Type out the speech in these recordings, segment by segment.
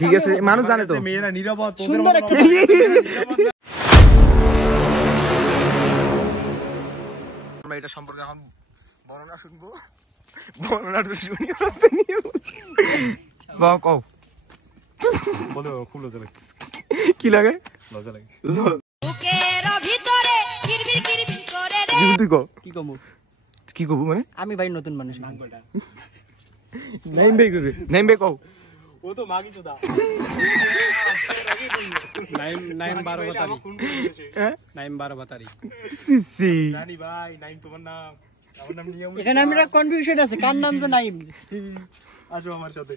ঠিক আছে, মানুষ জানে তো মেয়েরা নিরাপদ। সুন্দর একটা আমরা এটা সম্পর্কে এখন বর্ণনা শুনবো। বর্ণনাটা শুনি বাবা কও বলো, খুব লজ্জা লাগে। কি লাগে? লজ্জা লাগে। বুকের ভিতরে কিরবির কিরবির করে রে। তুই কও কি কমু? কি কব মানে? আমি ভাই নতুন মানুষ। নাইম ভাই করবে, নাইম ভাই কও। ও তো মাগি চোদা। নাইম 12 বাতারি। হ্যাঁ নাইম 12 বাতারি। সি জানি ভাই, নাইম তোমার নাম। আমার নাম নিয়ম। এখানে আমরা কনফিউশন আছে, কার নাম যে নাইম। আসো আমার সাথে।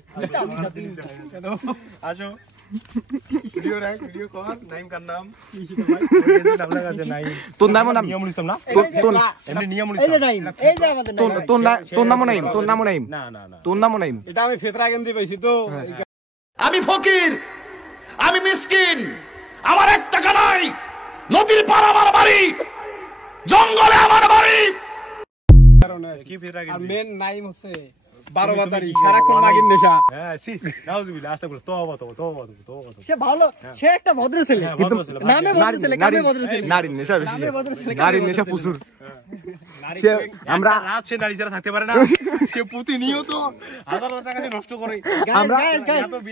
আসো। ভিডিও কর। নাইম কার নাম? নাম লাগা আছে নাইম। তোর নামও নাম নিয়ম ইসলাম না? তোর এমনি নিয়ম এই যে ইসলাম। নাইম, এই যে আমাদের নাইম। তোর নামও নাইম, তোর নামও নাইম, না না না। তোর নামও নাইম। এটা আমি ফেতরা গেন্দি পাইছি তো। আমি ফকির, আমি মিসকিন, আমার 1 টাকা নাই, নদীর পার আমার বাড়ি, জঙ্গলে আমার বাড়ি। কি ফেরা আর গেছি? মেন নাইম হচ্ছে 12 বাতারি, সারাক্ষণ মাগির নেশা। হ্যাঁ, সি নাউজুবিল্লাহ, আস্তে বলো। তওবা তওবা। সে ভালো, সে একটা ভদ্র ছেলে। কিন্তু নামে ভদ্র ছেলে, কামে ভদ্র ছেলে। নারীর নেশা বেশি, নামে ভদ্র ছেলে, কামে নারীর ভদ্র নেশা ছেলে। প্রচুর। আমরা আমরা রাত সে নারী যারা থাকতে পারে না, সে প্রতিনিয়ত হাজার হাজার টাকা দিয়ে নষ্ট করে। গাইস,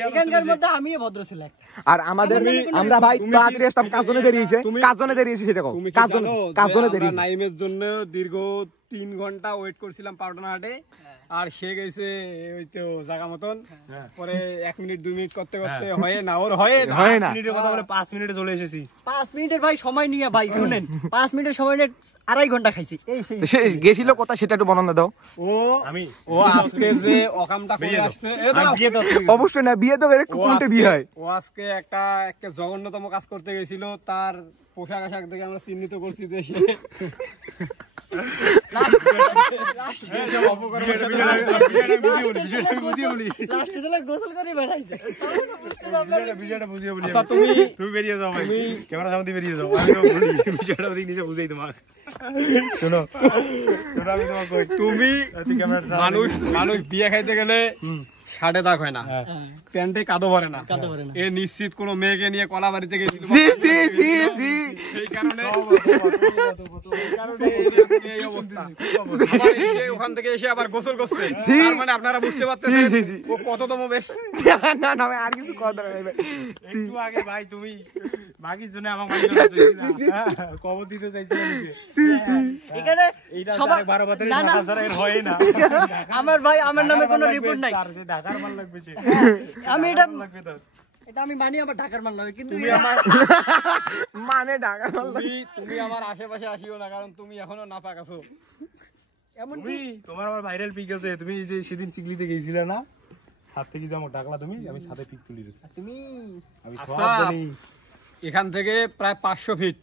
এখানকার মধ্যে আমিও ভদ্র ছেলে একটা। আর আমাদের আমরা ভাই তাড়াতাড়ি আসতাম, কাজনে দেরিয়েছে, কাজনে দেরিয়েছে সেটা কও। তুমি কি কাজনে জানো কাজনে যে দেরি। আমরা নাইমের জন্য দীর্ঘ 3 ঘন্টা ওয়েট করছিলাম পাউডার হাটে। আর সে গেছে ওই তো জায়গা মতন, পরে 1 মিনিট 2 মিনিট করতে করতে হয় না, ওর হয় না। 5 মিনিটের কথা বলে 5 মিনিটে চলে এসেছি। 5 মিনিটের ভাই সময় নিয়ে ভাই শুনেন, 5 মিনিটের সময় নিয়ে 2.5 ঘন্টা খাইছি। এই সেই সে গেছিল কথা সেটা একটু বর্ণনা দাও। ও আজকে যে অকামটা করে আসছে, এ দাঁড়াও। অবশ্যই না, বিয়ে তো একটু কোনটা বিয়ে হয়। ও আজকে একটা জঘন্যতম কাজ করতে গেছিল। তার পোশাক আশাক দেখে আমরা চিহ্নিত করছি যে সে লাস্টে ছেলে গোসল করে বেড়াইছে। বিষয়টা বুঝিয়ে বলি। আচ্ছা, তুমি বেরিয়ে যাও ভাই, ক্যামেরা সামনে দিয়ে বেরিয়ে যাও। আমিও বলি বিষয়টা ওদিকে নিজে বুঝাই তোমার। শোনো, আমি তোমার কই, তুমি ক্যামেরাটা মানুষ বিয়ে খাইতে গেলে শার্টে দাগ হয় না, প্যান্টে কাদো ভরে না। এ নিশ্চিত কোনো মেয়েকে নিয়ে কলা বাড়িতে গেছিল, জি জি জি জি সেই কারণে এই অবস্থা। আবার এসে ওখান থেকে এসে আবার গোসল করছে। তার মানে আপনারা বুঝতে পারতেছেন ও কততম বেশ। না না ভাই, আর কিছু কথা নাই ভাই। একটু আগে ভাই তুমি মাগির জন্য আমাকে কবর দিতে চাইছিলে নিজে। এখানে এইটা সবাই 12 বাতারি না, না। ঢাকা ছাড়া এর হয় না। আমার ভাই, আমার নামে কোনো রিপোর্ট নাই। তার সে ঢাকার মাল লাগবে সে। আমি এটা লাগবে তার। এটা আমি মানি, আমার ঢাকার মান নয়, কিন্তু তুমি আমার মানে ঢাকা তুমি আমার আশেপাশে আসিও না, কারণ তুমি এখনো নাপাক আছো। এমন তুমি তোমার আমার ভাইরাল পিক আছে। তুমি যে সেদিন চিকলিতে গেছিলে না, ছাদ থেকে যেমন ডাকলা তুমি, আমি ছাদে পিক তুলি রেখেছি। তুমি আমি সব আচ্ছা, জানি। এখান থেকে প্রায় 500 ফিট,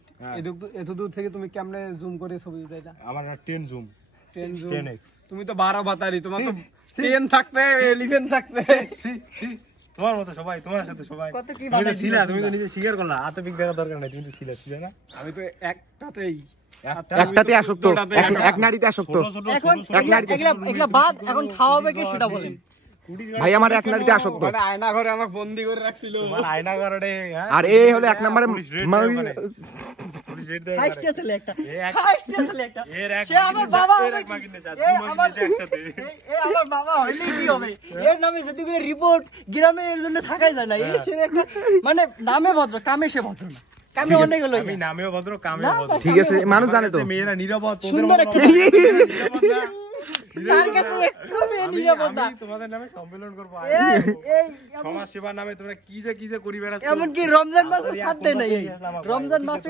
এত দূর থেকে তুমি কেমনে জুম করে ছবি উঠাইলা? আমার 10 জুম 10 জুম। 10x। তুমি তো 12 বাতারি, তোমার তো 10 থাকবে, 11 থাকবে। তোমার মতো সবাই, তোমার সাথে সবাই। কত কি তুমি তো বানাই ছিলা, দিলা তুমি তো নিজে স্বীকার করলা। আত পিক দেখার দরকার নাই, তুমি তো ছিলা না? আমি তো একটাতেই একটাতে আসক্ত, এক নারীতে আসক্ত। এখন এগুলা বাদ, এখন খাওয়াবে কে সেটা বলেন। ভাই আমার এক নারীতে আসক্ত। মানে আয়না ঘরে আমাকে বন্দি করে রাখছিল। তোমার আয়না ঘরে, হ্যাঁ? আর এই হলো 1 নম্বরে পুলিশ রেড দেয় ওখানে। হাইস্টে ছেলে একটা, এক- হাইস্টে ছেলে একটা। এর এক সে আমার বাবা হবে কি? মাগির নেশা, এ দুই আমার মাগির নেশা একসাথে। এ আমার বাবা হইলেই কি হবে? এর নামে যেদিকে রিপোর্ট গ্রামে এর জন্য থাকাই যায় না। এই সে একটা মানে নামে ভদ্র, কামে সে ভদ্র না। কামে অনেক হলো। আমি নামেও ভদ্র, কামেও ভদ্র। ঠিক আছে, মানুষ জানে তো মেয়েরা নিরাপদ, তোদের সুন্দর মতো একটা নিরাপদ না। তার কাছে একটু মেয়ে নিরাপদ না। আমি তোমাদের নামে সম্মেলন করবো। এই সমাজ সেবার নামে তোমরা কি যে করি বেড়াচ্ছ। এমনকি রমজান মাসে সাথ দেয় না। এই রমজান মাসে